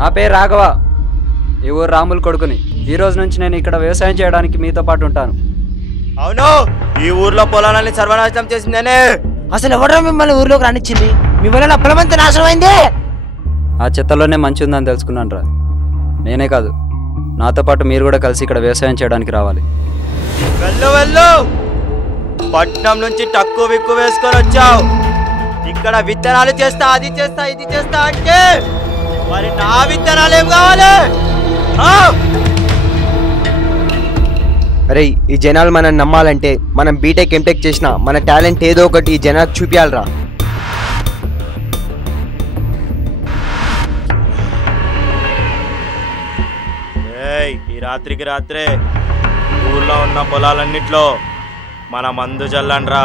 నా పేరు రాఘవ, ఈ ఊరు రాములు కొడుకుని. ఈ రోజు నుంచి నేను ఇక్కడ వ్యవసాయం చేయడానికి మీతో పాటు ఉంటాను. అవును, ఈ ఊర్లో పొలాలని సర్వనాశనం చేసిందనే. అసలు ఎవడో మిమ్మల్ని ఊర్లోకి రానిచ్చింది? మీ వల్ల నా పొలమంతా నాశనం అయింది. ఆ చెత్తలోనే మంచి ఉందని తెలుసుకున్నాను రా. నేనే కాదు, నాతో పాటు మీరు కూడా కలిసి ఇక్కడ వ్యవసాయం చేయడానికి రావాలి. వెళ్ళు వెళ్ళు, పట్నం నుంచి టక్కు విక్కు వేసుకొని వచ్చావు. ఇక్కడ విత్తనాలు చేస్తా, అది చేస్తా, ఇది చేస్తా అంటే మరి నా విత్తనాలు ఏం కావాలి? అరే, ఈ జనాలు మనం నమ్మాలంటే మనం బీటెక్ ఎంటెక్ చేసినా మన టాలెంట్ ఏదో ఒకటి ఈ జనాలు చూపించాలరా. ఈ రాత్రికి రాత్రే ఊర్లో ఉన్న పొలాలన్నిట్లో మన మందు చల్లండ్రా.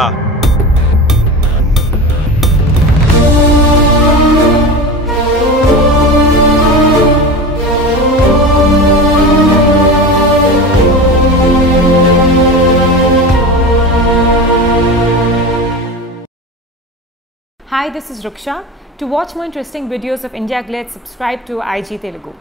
Hi, this is Ruksha. To watch more interesting videos of India Glitz, subscribe to IG Telugu.